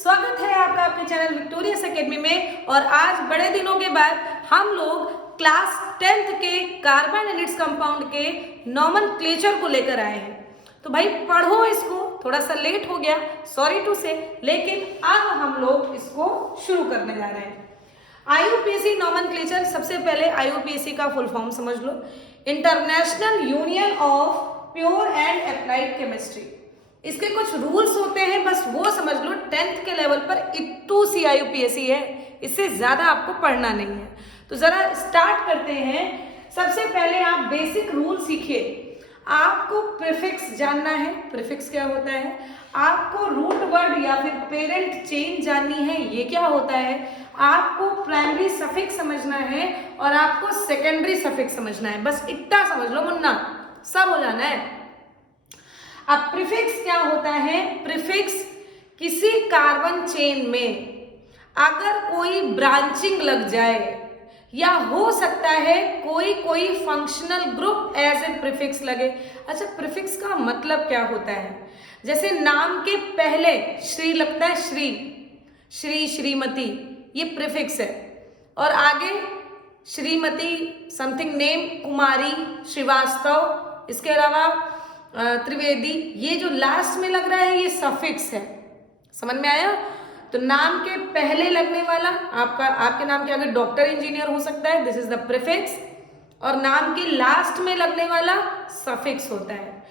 स्वागत है आपका अपने चैनल विक्टोरियस एकेडमी में। और आज बड़े दिनों के बाद हम लोग क्लास 10th के कार्बन एंड इट्स कंपाउंड के नॉमेनक्लेचर को लेकर आए हैं। तो भाई पढ़ो इसको, थोड़ा सा लेट हो गया, सॉरी टू से, लेकिन अब हम लोग इसको शुरू करने जा रहे हैं। IUPAC नॉमेनक्लेचर, सबसे पहले IUPAC का फुल फॉर्म समझ लो, International Union of Pure and Applied Chemistry. इसके कुछ रूल्स होते हैं, बस वो समझ लो। 10th के लेवल पर इतू सी IUPAC है, इससे ज्यादा आपको पढ़ना नहीं है। तो जरा स्टार्ट करते हैं। सबसे पहले आप बेसिक रूल सीखिए। आपको प्रीफिक्स जानना है, प्रीफिक्स क्या होता है। आपको रूट वर्ड या फिर पेरेंट चेन जाननी है, ये क्या होता है। आपको प्राइमरी सफिक्स समझना है और आपको सेकेंडरी सफिक्स समझना है। बस इतना समझ लो मुन्ना, सब हो जाना है। अब प्रीफिक्स क्या होता है। प्रीफिक्स किसी कार्बन चेन में अगर कोई ब्रांचिंग लग जाए या हो सकता है कोई functional group as a prefix लगे। अच्छा, प्रीफिक्स का मतलब क्या होता है। जैसे नाम के पहले श्री लगता है, श्री, श्रीमती, ये प्रीफिक्स है। और आगे श्रीमती समथिंग नेम, कुमारी, श्रीवास्तव, इसके अलावा त्रिवेदी, ये जो लास्ट में लग रहा है ये सफिक्स है। समझ में आया। तो नाम के पहले लगने वाला, आपके नाम के आगे डॉक्टर, इंजीनियर हो सकता है, दिस इज द प्रीफिक्स। और नाम के लास्ट में लगने वाला सफिक्स होता है।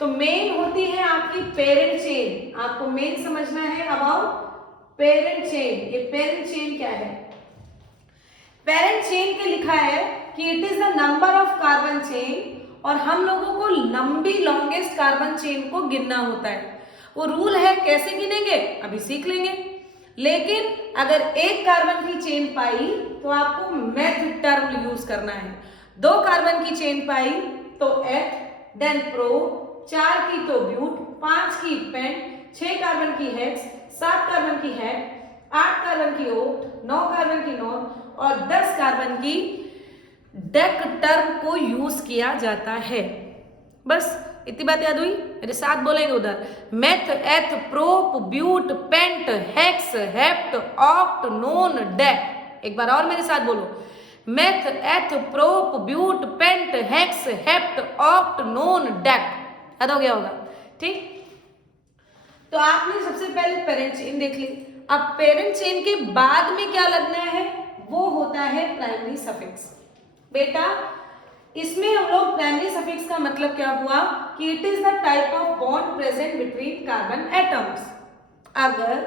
तो मेन होती है आपकी पेरेंट चेन। आपको मेन समझना है अबाउट पेरेंट चेन। ये पेरेंट चेन क्या है। पेरेंट चेन के लिखा है कि it is the number of carbon chain, और हम लोगों को लंबी लॉन्गेस्ट कार्बन चेन को गिनना होता है। वो रूल है, कैसे गिनेंगे अभी सीख लेंगे। लेकिन अगर एक कार्बन की चेन पाई तो आपको मेथ टर्म यूज करना है। 2 कार्बन की चेन पाई तो एथ, देन प्रो, 4 की तो ब्यूट, 5 की पेंट, 6 कार्बन की हेक्स, 7 कार्बन की हेक, 8 कार्बन की ओक्ट, 9 कार्बन की नॉन और 10 कार्बन की डेक टर्म को यूज किया जाता है। बस इतनी बात याद हुई। मेरे साथ बोलेंगे उधर। Meth, eth, prop, but, pent, hex, hept, oct, non, dec. एक बार और मेरे साथ बोलो। Meth, eth, prop, but, pent, hex, hept, oct, non, dec. याद हो गया होगा, ठीक। तो आपने सबसे पहले पेरेंट चेन देख ली। अब पेरेंट चेन के बाद में क्या लगना है, वो होता है प्राइमरी सफिक्स। बेटा इसमें हम लोग प्राइमरी सफिक्स का मतलब क्या हुआ कि it is the type of bond present between carbon atoms. अगर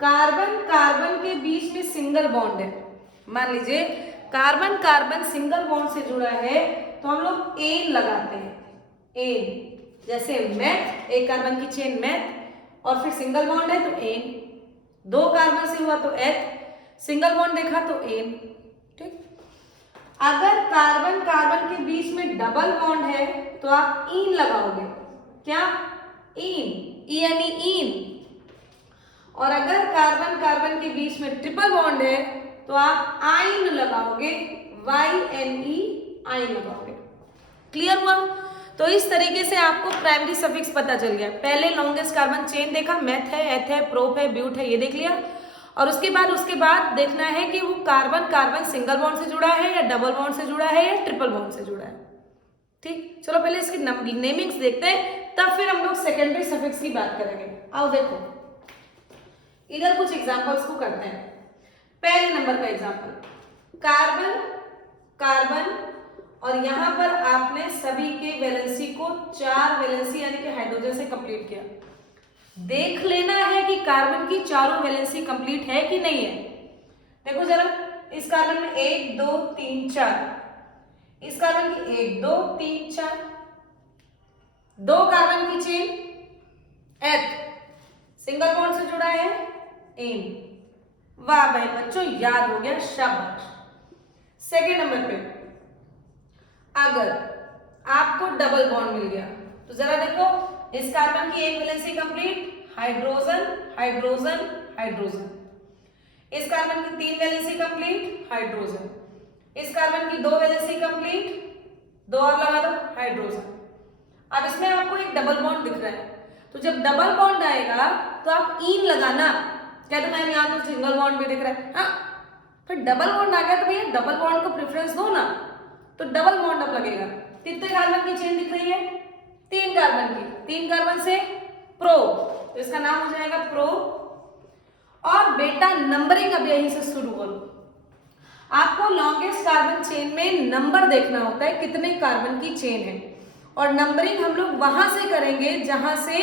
कार्बन कार्बन के बीच में सिंगल बॉन्ड है, मान लीजिए कार्बन कार्बन सिंगल बॉन्ड से जुड़ा है, तो हम लोग एन लगाते हैं। एन जैसे मेथ, एक कार्बन की चेन मेथ और फिर सिंगल बॉन्ड है तो एन। 2 कार्बन से हुआ तो एथ, सिंगल बॉन्ड देखा तो एन, ठीक। अगर कार्बन कार्बन के बीच में डबल बॉन्ड है तो आप इन लगाओगे। क्या, इन, यानी इन। और अगर कार्बन कार्बन के बीच में ट्रिपल बॉन्ड है तो आप आइन लगाओगे, YNE, आइन लगाओगे। क्लियर हुआ। तो इस तरीके से आपको प्राइमरी सफिक्स पता चल गया। पहले लॉन्गेस्ट कार्बन चेन देखा, मेथ है, एथ है, प्रोप है, ब्यूट है, ये देख लिया। और उसके बाद देखना है कि वो कार्बन कार्बन सिंगल बॉन्ड से जुड़ा है या डबल बॉन्ड से जुड़ा है या ट्रिपल बॉन्ड से जुड़ा है, ठीक। चलो पहले इसकी नेमिंग्स देखते हैं, तब फिर हम लोग सेकेंडरी सफिक्स की बात करेंगे। आओ देखो, इधर कुछ एग्जांपल्स को करते हैं। पहले नंबर का एग्जांपल, कार्बन कार्बन, और यहां पर आपने सभी के वैलेंसी को 4 वैलेंसी यानी कि हाइड्रोजन से कंप्लीट किया। देख लेना है कि कार्बन की चारों वैलेंसी कंप्लीट है कि नहीं है। देखो जरा, इस कार्बन में 1 2 3 4, इस कार्बन की 1 2 3 4, 2 कार्बन की चेन एथ, सिंगल बॉन्ड से जुड़ा है एन। वाह भाई बच्चों, याद हो गया, शाबाश। सेकेंड नंबर पे अगर आपको डबल बॉन्ड मिल गया तो जरा देखो, इस कार्बन की 1 valency complete, hydrogen hydrogen hydrogen. इस कार्बन की 3 वैलेंसी कंप्लीट, हाइड्रोजन। इस कार्बन की 2 वैलेंसी कंप्लीट, 2 और लगा दो, हाइड्रोजन। अब इसमें आपको एक डबल बॉन्ड दिख रहा है, तो जब डबल बॉन्ड आएगा तो आप इन लगाना, कहते मैम यहाँ तो सिंगल बॉन्ड भी दिख रहा है, हाँ फिर डबल बॉन्ड आ गया तो भैया डबल बॉन्ड को प्रेफरेंस दो ना, तो डबल बॉन्ड अब लगेगा। कितने कार्बन की चेन दिख रही है? 3 कार्बन की, 3 कार्बन से प्रो, तो इसका नाम हो जाएगा प्रो। और बेटा नंबरिंग अब यहीं से शुरू करो। आपको लॉन्गेस्ट कार्बन चेन में नंबर देखना होता है कितने कार्बन की चेन है, और नंबरिंग हम लोग वहां से करेंगे जहां से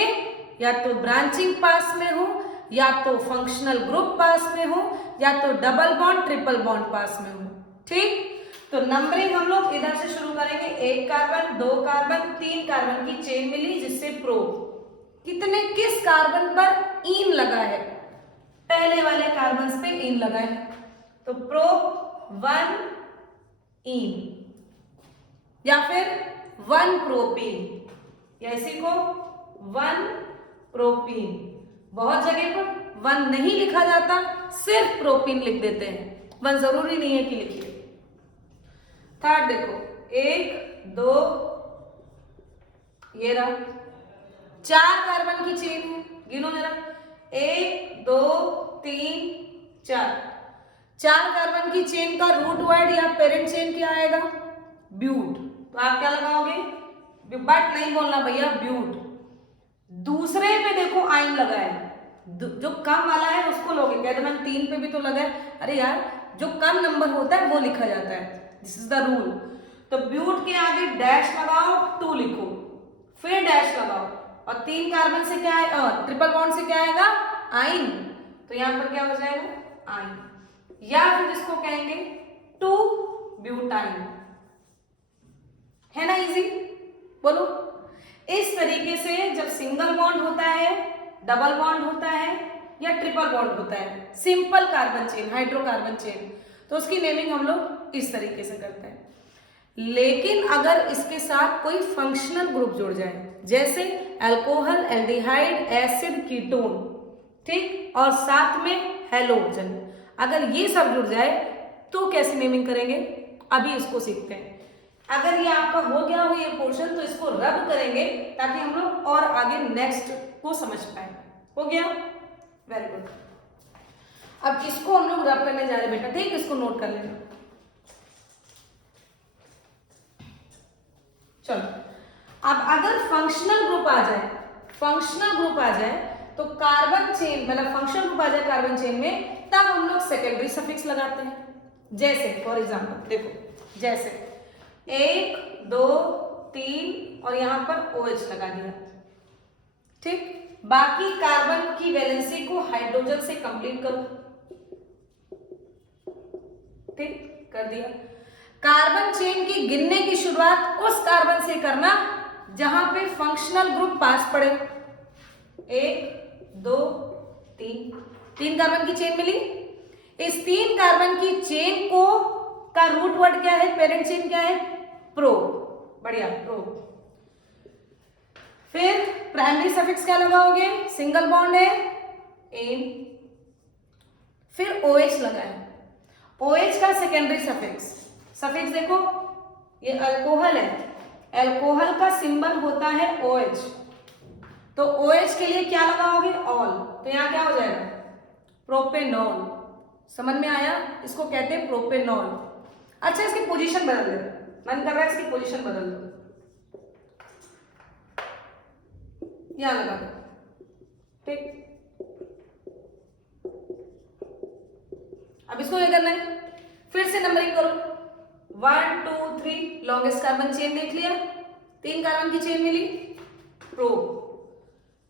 या तो ब्रांचिंग पास में हो, या तो फंक्शनल ग्रुप पास में हो, या तो डबल बॉन्ड ट्रिपल बॉन्ड पास में हो। ठीक, तो नंबरिंग हम लोग इधर से शुरू करेंगे। 1 कार्बन, 2 कार्बन, 3 कार्बन की चेन मिली जिससे प्रो। कितने किस कार्बन पर इन लगा है? पहले वाले कार्बन पे इन लगा है, तो प्रो 1 इन, या फिर 1 प्रोपीन, या इसी को 1 प्रोपीन। बहुत जगह पर 1 नहीं लिखा जाता, सिर्फ प्रोपीन लिख देते हैं, 1 जरूरी नहीं है कि लिखिए। थर्ड देखो, 1 2, ये रहा 4 कार्बन की चेन है, गिनो जरा, 1 2 3 4। 4 कार्बन की चेन का रूट वर्ड या पेरेंट चेन क्या आएगा? ब्यूट। तो आप क्या लगाओगे? बट नहीं बोलना भैया, ब्यूट। दूसरे पे देखो आइन लगा है, जो कम वाला है उसको लोगे। कहते मैम 3 पे भी तो लगा है, अरे यार जो कम नंबर होता है वो लिखा जाता है, दिस इज द रूल। तो ब्यूट के आगे डैश लगाओ, 2 लिखो, फिर डैश लगाओ, और 3 कार्बन से क्या है, ट्रिपल बॉन्ड से क्या आएगा? आइन। तो यहां पर क्या हो जाएगा? आइन, या फिर इसको कहेंगे 2 ब्यूटाइन। है ना इजी? बोलो। इस तरीके से जब सिंगल बॉन्ड होता है, डबल बॉन्ड होता है, या ट्रिपल बॉन्ड होता है, simple carbon chain, hydrocarbon chain, तो उसकी नेमिंग हम लोग इस तरीके से करते हैं। लेकिन अगर इसके साथ कोई फंक्शनल ग्रुप जुड़ जाए, जैसे अल्कोहल, एल्डिहाइड, एसिड, कीटोन, ठीक, और साथ में हैलोजन, अगर ये सब जुड़ जाए तो कैसे नेमिंग करेंगे? अभी इसको सीखते हैं। अगर ये आपका हो गया हो ये पोर्शन, तो इसको रब करेंगे ताकि हम लोग और आगे नेक्स्ट को समझ पाए। हो गया? Very good. अब इसको हम लोग रब करने जा रहे हैं बेटा, ठीक, इसको नोट कर लेना। चलो, अब अगर फंक्शनल ग्रुप आ जाए, फंक्शनल ग्रुप आ जाए तो कार्बन चेन, मतलब फंक्शनल ग्रुप आ जाए कार्बन चेन में, तब हम लोग सेकेंडरी सफिक्स लगाते हैं। जैसे फॉर एग्जाम्पल देखो, जैसे 1 2 3 और यहां पर OH लगा दिया, ठीक। बाकी कार्बन की वैलेंसी को हाइड्रोजन से कंप्लीट करो, ठीक, कर दिया। कार्बन चेन की गिनने की शुरुआत उस कार्बन से करना जहां पे फंक्शनल ग्रुप पास पड़े। 1 2 3, 3 कार्बन की चेन मिली। इस 3 कार्बन की चेन को का रूट वर्ड क्या है, पेरेंट चेन क्या है? प्रो। बढ़िया, प्रो। फिर प्राइमरी सफिक्स क्या लगाओगे? सिंगल बॉन्ड है, एन, फिर OH लगा है। OH का सेकेंडरी सफिक्स, सफिक्स देखो, ये अल्कोहल है, अल्कोहल का सिंबल होता है OH, तो OH के लिए क्या लगाओगे? ऑल। तो यहां क्या हो जाएगा? प्रोपेनॉल। समझ में आया? इसको कहते हैं प्रोपेनॉल। अच्छा, इसकी पोजीशन बदल दो, मन कर रहा है इसकी पोजीशन बदल दो, यहां लगा दो, ठीक। अब इसको क्या करना है? फिर से नंबरिंग करो, 1 2 3, लॉन्गेस्ट कार्बन चेन देख लिया, 3 कार्बन की चेन मिली, pro.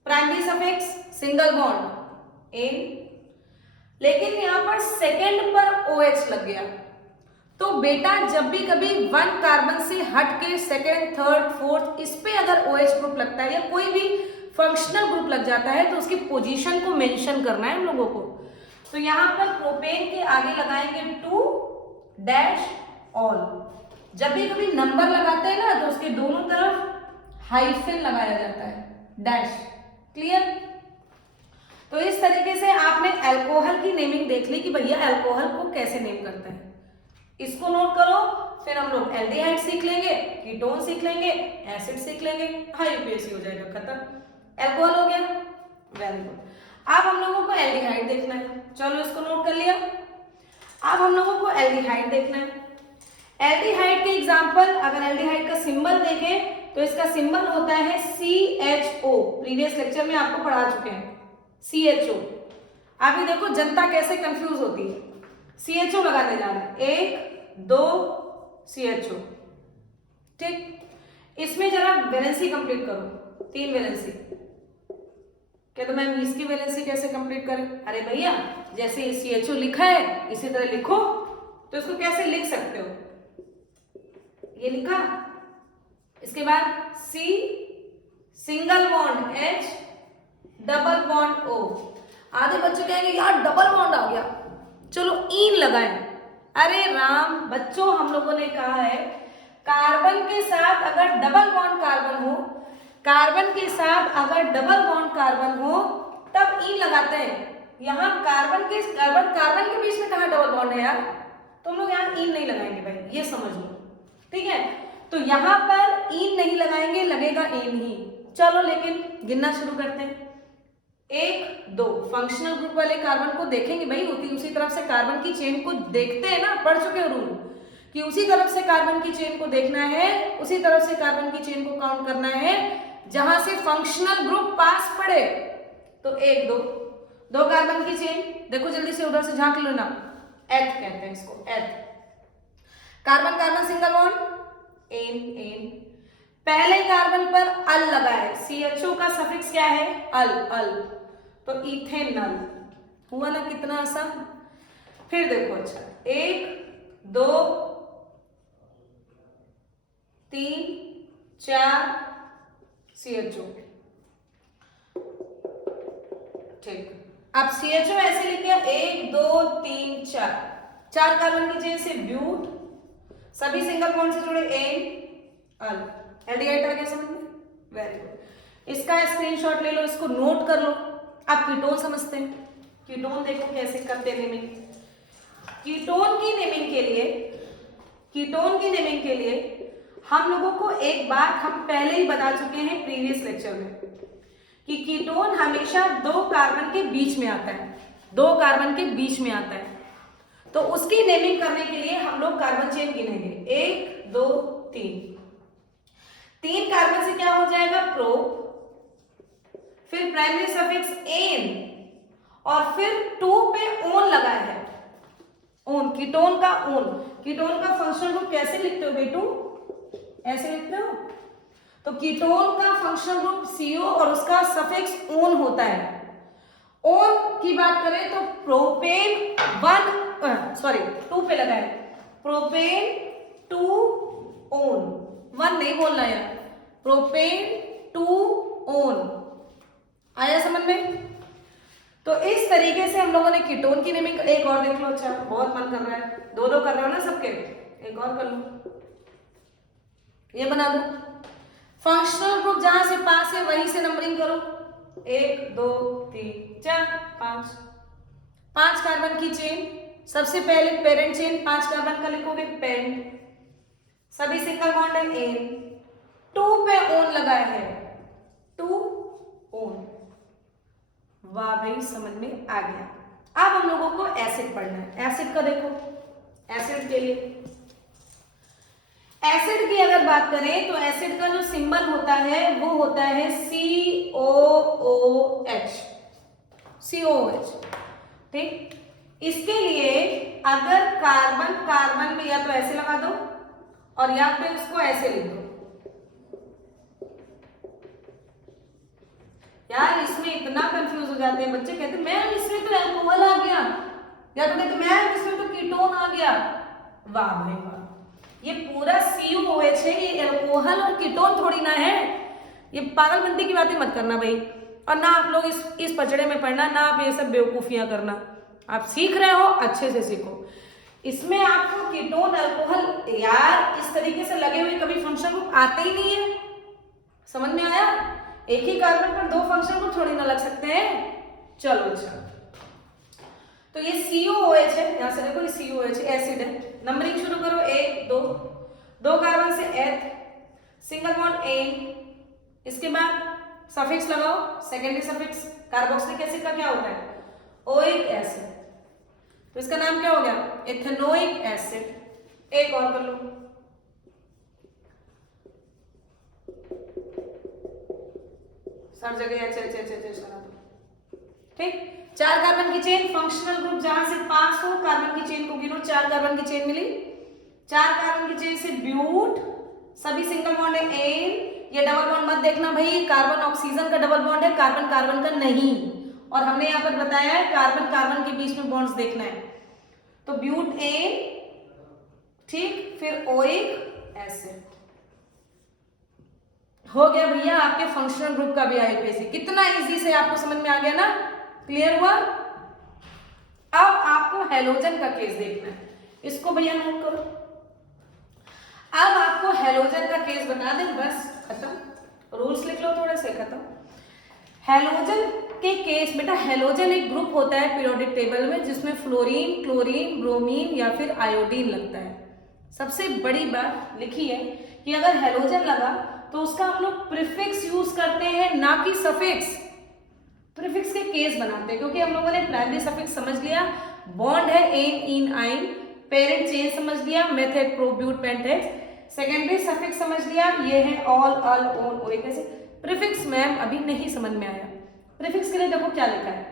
Primary suffix single bond, ane, लेकिन यहां पर सेकेंड पर OH लग गया, तो बेटा जब भी कभी 1 कार्बन से हट के सेकेंड, थर्ड, फोर्थ, इस पे अगर OH ग्रुप लगता है या कोई भी फंक्शनल ग्रुप लग जाता है, तो उसकी पोजीशन को मेंशन करना है हम लोगों को। तो यहां पर प्रोपेन के आगे लगाएंगे 2 डैश ऑल। जब भी कभी नंबर लगाते हैं ना, तो उसके दोनों तरफ हाइफन लगाया जाता है, डैश। क्लियर? तो इस तरीके से आपने अल्कोहल की नेमिंग देख ली कि भैया अल्कोहल को कैसे नेम करते हैं, इसको नोट करो। फिर हम लोग एल्डिहाइड सीख लेंगे, कीटोन सीख लेंगे, एसिड सीख लेंगे, हाई यूपीएससी हो जाएगा, खत्म। अल्कोहल हो गया, वेरी गुड। अब हम लोगों को एल्डिहाइड देखना है, चलो इसको नोट कर लिया। अब हम लोगों को एल्डिहाइड देखना है। एल्डिहाइड के एग्जांपल, अगर एल्डिहाइड का सिंबल देखें तो इसका सिंबल होता है CHO। प्रीवियस लेक्चर में आपको पढ़ा चुके हैं CHO। अभी देखो जनता कैसे कंफ्यूज होती है, CHO लगाने जा रहे हैं, 1 2 CHO, ठीक। इसमें जरा वैलेंसी कंप्लीट करो, 3 वैलेंसी। क्या तो मैम इसकी वैलेंसी कैसे कंप्लीट करें? अरे भैया जैसे CHO लिखा है इसी तरह लिखो। तो इसको कैसे लिख सकते हो, ये लिखा, इसके बाद C single bond H double bond O। आधे बच्चे कहेंगे यार डबल बॉन्ड आ गया, चलो इन लगाएं। अरे राम बच्चों, हम लोगों ने कहा है कार्बन के साथ अगर डबल बॉन्ड कार्बन हो, कार्बन के साथ अगर डबल बॉन्ड कार्बन हो तब इन लगाते हैं। यहाँ कार्बन के बीच में कहाँ डबल बॉन्ड है यार, तुम लोग यहाँ इन नहीं लगाएंगे भाई, ये समझ लो, ठीक है। तो यहाँ पर इन नहीं लगाएंगे, लगेगा इन ही। चलो लेकिन गिनना शुरू करते हैं, 1 2। फंक्शनल ग्रुप वाले कार्बन को देखेंगे भाई, उसी तरफ से कार्बन की चेन को देखते हैं ना, पढ़ चुके हो रूल कि उसी तरफ से कार्बन की चेन को देखना है, उसी तरफ से कार्बन की चेन को काउंट करना है जहां से फंक्शनल ग्रुप पास पड़े। तो 1 2 कार्बन की चेन, देखो जल्दी से उधर से झांक लो ना, एथ कहते हैं इसको, eth. Carbon carbon single bond ane, पहले कार्बन पर अल लगा है, CHO का सफिक्स क्या है, अल, तो इथेनॉल हुआ ना, कितना आसान। फिर देखो, अच्छा 1 2 3 4 CHO, ठीक। अब CHO ऐसे लिख गया, 1 2 3 4 कार्बन की चेन से ब्यूट, सभी सिंगल बॉन्ड से जुड़े एन अल, एल्डिहाइड आ गया समझ में, वेरी गुड। इसका स्क्रीनशॉट ले लो, इसको नोट कर लो। आप कीटोन समझते हैं, कीटोन देखो कैसे करते हैं नेमिंग। कीटोन की नेमिंग के लिए हम लोगों को एक बात हम पहले ही बता चुके हैं प्रीवियस लेक्चर में कि कीटोन हमेशा 2 कार्बन के बीच में आता है, 2 कार्बन के बीच में आता है। तो उसकी नेमिंग करने के लिए हम लोग कार्बन चेन गिनेंगे, 1 2 3 कार्बन से क्या हो जाएगा, प्रो, फिर प्राइमरी सफिक्स एन, और फिर 2 पे ओन लगा है, ओन, कीटोन का ओन। कीटोन का फंक्शनल ग्रुप कैसे लिखते हो बेटू, ऐसे लिखते हो। तो कीटोन का फंक्शनल ग्रुप CO और उसका सफिक्स ओन होता है। ओन की बात करें तो प्रोपेन 2 पे लगा है, प्रोपेन 2 ओन, 1 नहीं बोलना है, प्रोपेन 2 ओन, आया समझ में। तो इस तरीके से हम लोगों ने कीटोन की नेमिंग। एक और देख लो, अच्छा बहुत मन कर रहा है, 2 कर रहे हो ना सबके, एक और कर लो, ये बना दो। फंक्शनल ग्रुप जहां से पास है वहीं से नंबरिंग करो, 1 2 3 4 5 कार्बन की चेन, सबसे पहले पेरेंट चेन 5 कार्बन का लिखोगे पेंट, सभी सिंगल बॉन्ड है एन, 2 पे ओन लगाया है, 2 ओन, वाह भाई समझ में आ गया। अब हम लोगों को एसिड पढ़ना है। एसिड का देखो, एसिड के लिए, एसिड की अगर बात करें तो एसिड का जो सिंबल होता है वो होता है COOH, ठीक। इसके लिए अगर कार्बन कार्बन में या तो ऐसे लगा दो और या फिर इसको ऐसे लिख दो। यार इसमें इतना कंफ्यूज हो जाते हैं बच्चे, कहते मैम इसमें तो अल्कोहल आ गया, या तो कहते मैम इसमें तो कीटोन आ गया। वाह भाई वाह, ये पूरा COOH है, ये अल्कोहल और कीटोन थोड़ी ना है। ये पागलपंती की बातें मत करना भाई, और ना आप लोग इस पचड़े में पढ़ना, ना आप ये सब बेवकूफियां करना। आप सीख रहे हो अच्छे से सीखो। इसमें आपको कीटोन अल्कोहल यार इस तरीके से लगे हुए कभी फंक्शन ग्रुप आते ही नहीं है, समझ में आया। एक ही कार्बन पर 2 फंक्शन ग्रुप थोड़ी ना लग सकते हैं। चलो अच्छा, तो ये COOH है, यहां से देखो ये COOH एसिड है। नंबरिंग शुरू करो, 1 2 कार्बन से एथ, सिंगल बॉन्ड एन, इसके बाद सफिक्स लगाओ, सेकेंडरी सफिक्स। कार्बोक्सिलिक एसिड का क्या होता है, ओइक एसिड, तो इसका नाम क्या हो गया? Ethanoic acid. एक और कर लो, सर जगह ठीक। 4 कार्बन की चेन, फंक्शनल ग्रुप जहां से 5 हो, कार्बन की चेन को गिनो, 4 कार्बन की चेन मिली। 4 कार्बन की चेन से ब्यूट, सभी सिंगल बॉन्ड है एन, ये डबल बॉन्ड मत देखना भाई, कार्बन ऑक्सीजन का डबल बॉन्ड है, कार्बन कार्बन का नहीं। और हमने यहाँ पर बताया है कार्बन कार्बन के बीच में बॉन्ड्स देखना है, तो ब्यूट एन, ठीक, फिर ओइक एसिड हो गया भैया आपके फंक्शनल ग्रुप का भी आईयूपीएसी। कितना इजी से आपको समझ में आ गया ना, क्लियर हुआ? अब आपको हेलोजन का केस देखना है, इसको भैया नोट करो। अब आपको हेलोजन का केस बता दें, बस खत्म, रूल्स लिख लो थोड़े से, खत्म। हेलोजन के केस बेटा, हेलोजन एक ग्रुप होता है पीरियोडिक टेबल में जिसमें फ्लोरीन, क्लोरीन, ब्रोमीन या फिर आयोडीन लगता है। सबसे बड़ी बात लिखी है कि अगर हेलोजन लगा तो उसका हम लोग प्रीफिक्स यूज करते हैं, ना कि सफिक्स। प्रीफिक्स के केस बनाते हैं क्योंकि हम लोगों ने प्राइमरी सफिक्स समझ लिया, बॉन्ड है एन इन आइन, पेरेंट चेन समझ लिया, method pro but pent hex. Secondary suffix समझ लिया, ये है ol, al, one, oic acid. Prefix ma'am अभी नहीं समझ में आया। प्रीफिक्स के लिए देखो क्या लिखा है,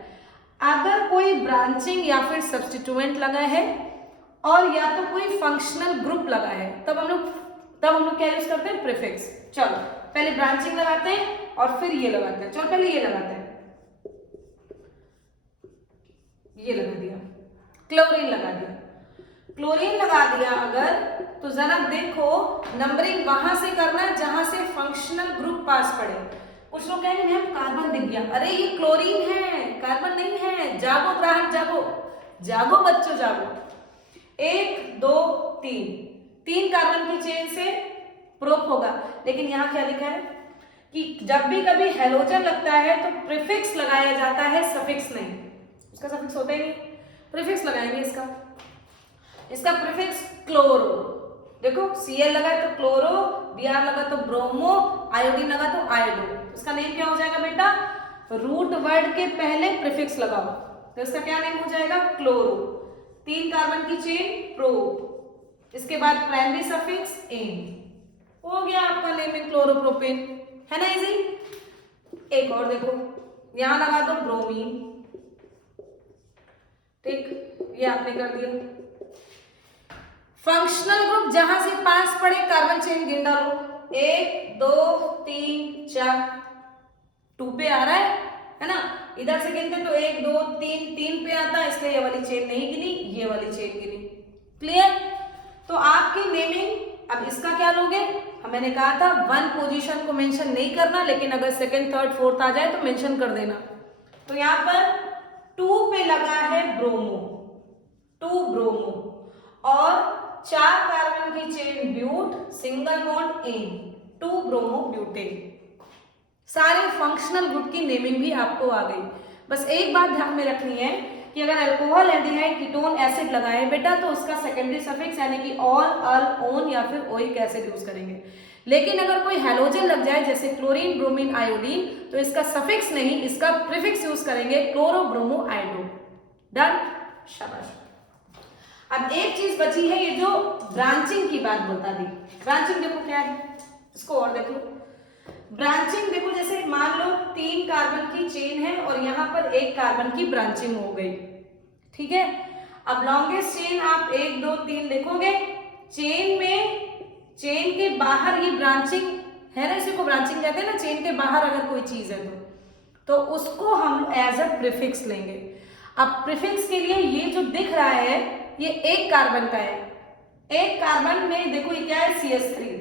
अगर कोई ब्रांचिंग या फिर सब्स्टिट्यूएंट लगा है और या तो कोई फंक्शनल ग्रुप लगा है, तब हम लोग क्या यूज करते हैं? प्रीफिक्स। चलो पहले ब्रांचिंग लगाते हैं और फिर ये लगाते हैं। चलो पहले ये लगाते हैं, ये लगा दिया, क्लोरीन लगा दिया। क्लोरीन लगा दिया अगर, तो जरा देखो नंबरिंग वहां से करना है जहां से फंक्शनल ग्रुप पास पड़े। कुछ लोग कहेंगे मैम कार्बन दिख गया, अरे ये क्लोरीन है, कार्बन नहीं है। जागो ग्राहक जागो, जागो बच्चों जागो। 1 2 3 कार्बन की चेन से प्रोप होगा, लेकिन यहाँ क्या लिखा है कि जब भी कभी हेलोजन लगता है तो प्रीफिक्स लगाया जाता है, सफिक्स नहीं। उसका सफिक्स होता ही नहीं, प्रीफिक्स लगाएंगे इसका प्रीफिक्स क्लोरो। देखो Cl लगा तो क्लोरो, Br लगा तो ब्रोमो, आयोडीन लगा तो आयोडो। इसका नेम क्या हो जाएगा बेटा? रूट वर्ड के पहले प्रीफिक्स लगाओ तो इसका क्या नेम हो जाएगा? क्लोरो। 3 कार्बन की चेन प्रो, इसके बाद प्राइमरी सफिक्स एन, हो गया आपका नेम क्लोरोप्रोपेन, है ना इजी। एक और देखो, यहां लगा दो ब्रोमीन, ठीक, ये आपने कर दिया। फंक्शनल ग्रुप जहां से पास पड़े कार्बन चेन गिन डालो, 1 2 3 4, 2 पे आ रहा है ना, इधर से गिनते तो 1 2 3 पे आता है, इसलिए ये वाली चेन नहीं गिनी, ये वाली चेन गिनी। क्लियर? तो आपकी नेमिंग, अब इसका क्या लोगे? मैंने कहा था 1 पोजीशन को मेंशन नहीं करना, लेकिन अगर सेकंड थर्ड फोर्थ आ जाए तो मेंशन कर देना। तो यहाँ पर 2 पे लगा है ब्रोमो, 2 ब्रोमो, और 4 कार्बन की chain but, single bond ane, 2 bromo butane. सारे फंक्शनल ग्रुप की नेमिंग भी आपको आ गई। बस एक बात ध्यान में रखनी है कि अगर अल्कोहल, एल्डिहाइड, कीटोन, एसिड लगाए बेटा तो उसका सेकेंडरी सफिक्स यानी कि ऑल, अल, ओन या फिर ओइक एसिड यूज करेंगे। लेकिन अगर कोई हेलोजन लग जाए जैसे क्लोरीन, ब्रोमीन, आयोडीन, तो इसका सफिक्स नहीं, इसका प्रीफिक्स यूज करेंगे, क्लोरो, ब्रोमो, आयोडो। डन? शाबाश। अब एक चीज बची है, ये जो ब्रांचिंग की बात बता दी। ब्रांचिंग देखो क्या है, इसको और देख लो। ब्रांचिंग देखो, जैसे मान लो 3 कार्बन की चेन है और यहाँ पर 1 कार्बन की ब्रांचिंग हो गई, ठीक है। अब लॉन्गेस्ट चेन आप 1 2 3 देखोगे, चेन में, चेन के बाहर ही ब्रांचिंग है ना, इसी को ब्रांचिंग कहते हैं ना, चेन के बाहर अगर कोई चीज है तो उसको हम एज अ प्रीफिक्स लेंगे। अब प्रीफिक्स के लिए ये जो दिख रहा है ये 1 कार्बन का है, 1 कार्बन में देखो ये क्या है? CH3,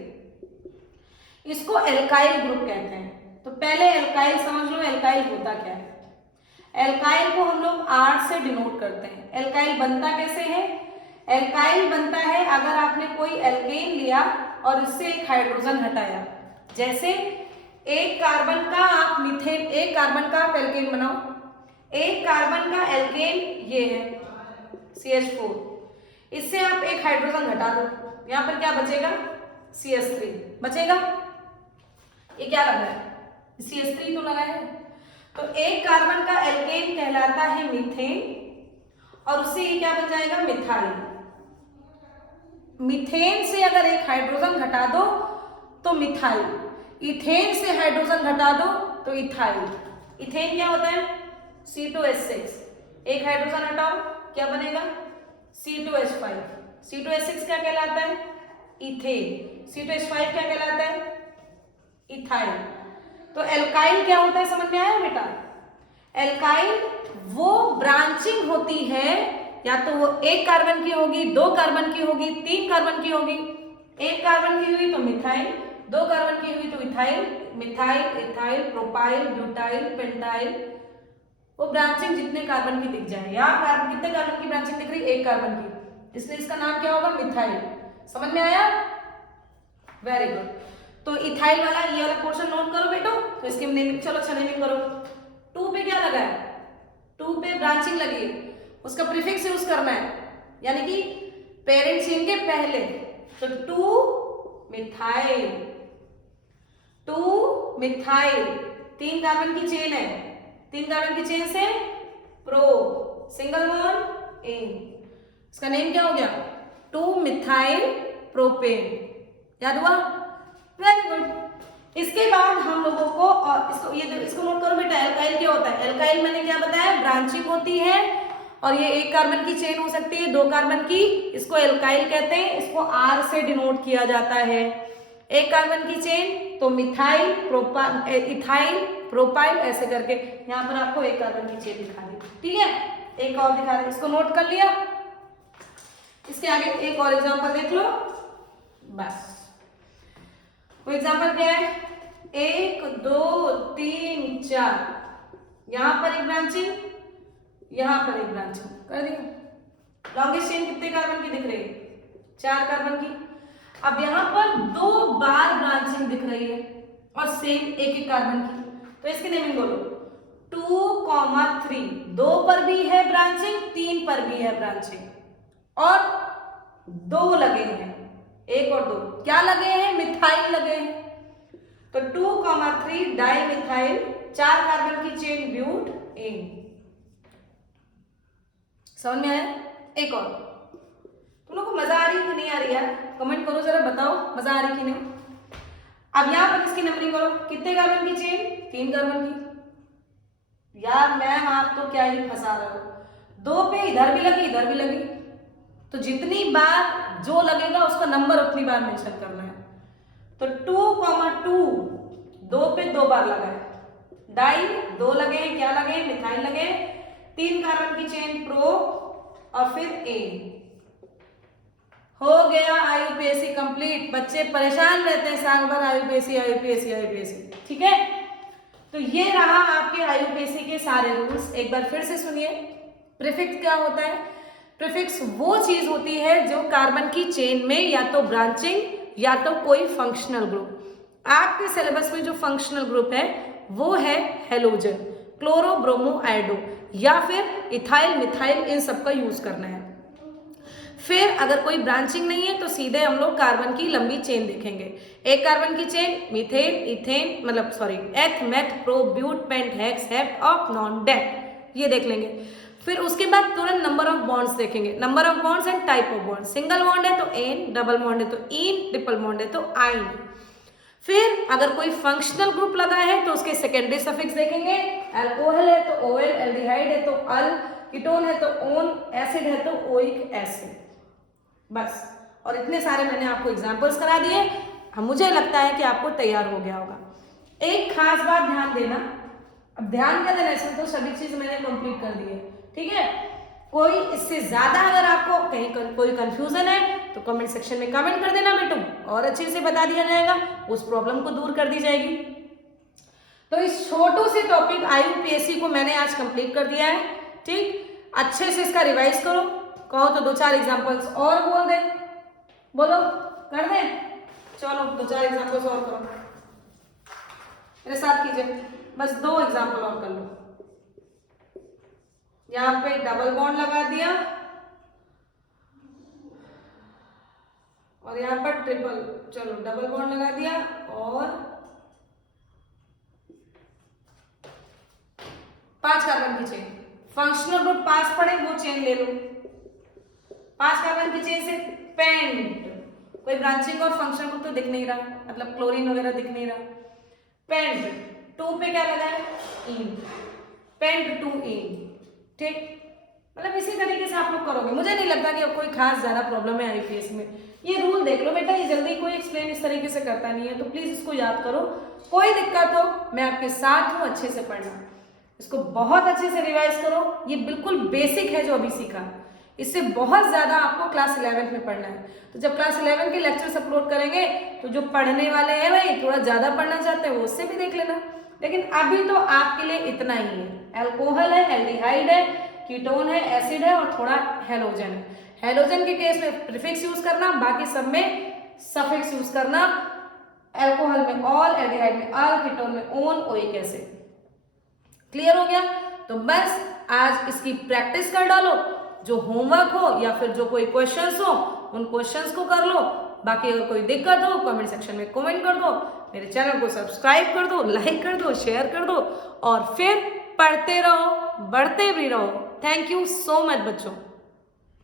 इसको एल्काइल ग्रुप कहते हैं। तो पहले एल्काइल समझ लो, एल्काइल होता क्या है। एल्काइल को हम लोग R से डिनोट करते हैं। एल्काइल बनता कैसे है? एल्काइल बनता है अगर आपने कोई एल्केन लिया और इससे एक हाइड्रोजन हटाया, जैसे 1 कार्बन का आप मीथेन, 1 कार्बन का आप एल्केन बनाओ, 1 कार्बन का एल्केन ये है CH4, इससे आप एक हाइड्रोजन हटा दो, यहां पर क्या बचेगा? CH3 बचेगा। ये क्या लगा है? CH3 तो लगा है। तो एक कार्बन का एल्केन कहलाता है मीथेन, और उससे ये क्या बन जाएगा, मिथाइल। मीथेन से अगर एक हाइड्रोजन घटा दो तो मिथाइल, इथेन से हाइड्रोजन घटा दो तो इथाइल। इथेन क्या होता है, C2H6, एक हाइड्रोजन हटाओ क्या बनेगा, C2H5। C2H6 क्या कहलाता है, इथेन। C2H5 क्या कहलाता है, इथाइल। तो एल्काइल क्या होता है, समझ में आया बेटा? एल्काइल वो ब्रांचिंग होती है, या तो वो एक कार्बन की होगी, दो कार्बन की होगी, तीन कार्बन की होगी। एक कार्बन की हुई तो मिथाइल, दो कार्बन की हुई तो ethyl, methyl, ethyl, propyl, butyl, pentyl. वो ब्रांचिंग जितने कार्बन की दिख जाए। यहाँ कार्बन कितने कार्बन की ब्रांचिंग दिख रही, एक कार्बन की, इसलिए इसका नाम क्या होगा, मिथाइल। समझ में आया? Very good. तो इथाइल वाला ये वाला पोर्शन नोट करो बेटो। तो इसकी नेमिंग, चलो अच्छा नेमिंग करो। 2 पे क्या लगा है, 2 पे ब्रांचिंग लगी है, उसका प्रीफिक्स यूज करना है, यानी कि पेरेंट चेन के पहले। तो 2 मिथाइल, 2 मिथाइल, 3 कार्बन की चेन है, 3 कार्बन की चेन से प्रो, सिंगल बॉन्ड एन, इसका नेम क्या हो गया, 2 मिथाइल प्रोपेन। याद हुआ? Very good. इसके बाद हम लोगों को, और इसको नोट करो बेटा, एल्काइल क्या होता है। एल्काइल मैंने क्या बताया, ब्रांचिंग होती है, और ये एक कार्बन की चेन हो सकती है, दो कार्बन की, इसको एल्काइल कहते हैं। इसको R से डिनोट किया जाता है। एक कार्बन की चेन तो मिथाइल, इथाइल, प्रोपाइल, ऐसे करके। यहाँ पर आपको एक कार्बन की चेन दिखा दी, ठीक है। एक और दिखा रहे, इसको नोट कर लिया। इसके आगे एक और एग्जांपल देख लो बस। वो एग्जांपल क्या है, 1 2 3 4, यहां पर एक ब्रांचिंग, यहां पर एक ब्रांचिंग कर दिया। लॉन्गेस्ट चेन कितने कार्बन की दिख रही है, 4 कार्बन की। अब यहां पर 2 बार ब्रांचिंग दिख रही है, और सेम एक एक कार्बन की। तो इसकी नेमिंग बोलो, 2,3, 2 पर भी है ब्रांचिंग, 3 पर भी है ब्रांचिंग, और 2 लगे हैं, 1 और 2 क्या लगे हैं, मिथाइल लगे हैं। तो 2,3 डाई मिथाइल, 4 कार्बन की चेन ब्यूट एन। समझ में आया? एक और, तुम लोग को मजा आ रही है कि नहीं आ रही यार, कमेंट करो जरा, बताओ मजा आ रही कि नहीं। अब यहां पर इसकी नंबरिंग करो, कितने कार्बन की चेन, 3 कार्बन की। यार मैम आप तो क्या ही फंसा रहे हो, 2 पे इधर भी लगी, इधर भी लगी, तो जितनी बार जो लगेगा उसका नंबर उतनी बार मेंशन करना है। तो 2,2, 2 पे 2 बार लगा है, डाई 2 लगे हैं, क्या लगे हैं, मिथाइल लगे हैं, 3 कार्बन की चेन प्रो, और फिर एन। हो गया आईयूपीएससी कंप्लीट। बच्चे परेशान रहते हैं साल भर, आईयूपीएससी आईयूपीएससी आईयूपीएससी, ठीक है। तो ये रहा आपके आईयूपीएससी के सारे रूल्स, एक बार फिर से सुनिए। प्रीफिक्स क्या होता है, प्रीफिक्स वो चीज होती है जो कार्बन की चेन में या तो ब्रांचिंग या तो कोई फंक्शनल ग्रुप। आपके सिलेबस में जो फंक्शनल ग्रुप है वो है हेलोजन, क्लोरो, ब्रोमो, आयोडो, या फिर इथाइल, मिथाइल, इन सब का यूज करना है। फिर अगर कोई ब्रांचिंग नहीं है तो सीधे हम लोग कार्बन की लंबी चेन देखेंगे। एक कार्बन की चेन मीथेन, इथेन, मतलब sorry eth, meth, pro, but, pent, hex, hep, ऑप, नॉन, डेक, ये देख लेंगे। फिर उसके बाद तुरंत नंबर ऑफ बॉन्ड्स देखेंगे, number of bonds and type of bond. Single bond है तो एन, डबल बॉन्ड है तो इन, ट्रिपल बॉन्ड है तो आइन। फिर अगर कोई फंक्शनल ग्रुप लगा है तो उसके सेकेंडरी सफिक्स देखेंगे। अल्कोहल है तो ओएल, एल्डिहाइड है तो अल, कीटोन है तो ओन, एसिड है तो ओइक एसिड। बस, और इतने सारे मैंने आपको एग्जांपल्स करा दिए। मुझे लगता है कि आपको तैयार हो गया होगा। एक खास बात ध्यान देना, अब ध्यान क्या देना, इसमें तो सभी चीज मैंने कंप्लीट कर दी है, ठीक है। कोई इससे ज्यादा अगर आपको कहीं कोई कंफ्यूजन है तो कमेंट सेक्शन में कमेंट कर देना बेटू, और अच्छे से बता दिया जाएगा, उस प्रॉब्लम को दूर कर दी जाएगी। तो इस छोटू से टॉपिक आईयूपीएससी को मैंने आज कंप्लीट कर दिया है, ठीक। अच्छे से इसका रिवाइज करो, कहो तो 2-4 एग्जांपल्स और बोल दे, बोलो कर दे, चलो 2-4 एग्जांपल्स और करो, मेरे साथ कीजिए। बस 2 एग्जांपल और कर लो। यहाँ पे डबल बॉन्ड लगा दिया, और यहाँ पर ट्रिपल, चलो डबल बॉन्ड लगा दिया, और 5 कार्बन की चेन, फंक्शनल ग्रुप 5 पढ़े वो चेन ले लो, 5 कार्बन की चेन से पेंट, कोई ब्रांचिंग और फंक्शनल ग्रुप तो दिख नहीं रहा, मतलब क्लोरीन वगैरह दिख नहीं रहा। पेंट 2 पे क्या लगा है, इन, पेंट 2 इन, ठीक। मतलब इसी तरीके से आप लोग करोगे, मुझे नहीं लगता कि कोई खास ज्यादा प्रॉब्लम है आईपीएस में। ये रूल देख लो बेटा, ये जल्दी कोई एक्सप्लेन इस तरीके से करता नहीं है, तो प्लीज इसको याद करो। कोई दिक्कत हो मैं आपके साथ हूँ, अच्छे से पढ़ना, इसको बहुत अच्छे से रिवाइज करो। ये बिल्कुल बेसिक है जो अभी सीखा, इससे बहुत ज्यादा आपको क्लास 11 में पढ़ना है। तो जब क्लास 11 के लेक्चर्स अपलोड करेंगे तो जो पढ़ने वाले हैं भाई, थोड़ा ज्यादा पढ़ना चाहते हैं वो उससे भी देख लेना, लेकिन अभी तो आपके लिए इतना ही है। एल्कोहल है, एल्डिहाइड है, कीटोन है, एसिड है और थोड़ा हेलोजन है। हेलोजन के केस में प्रीफिक्स यूज करना, बाकी सब में सफिक्स यूज करना। एल्कोहल में ऑल, एल्डिहाइड में आल, कीटोन में ओन, ओइक एसिड। क्लियर हो गया? तो बस आज इसकी प्रैक्टिस कर डालो, जो होमवर्क हो या फिर जो कोई क्वेश्चंस हो उन क्वेश्चंस को कर लो। बाकी अगर कोई दिक्कत हो कमेंट सेक्शन में कमेंट कर दो, मेरे चैनल को सब्सक्राइब कर दो, लाइक कर दो, शेयर कर दो और फिर पढ़ते रहो, बढ़ते भी रहो। थैंक यू सो मच बच्चों।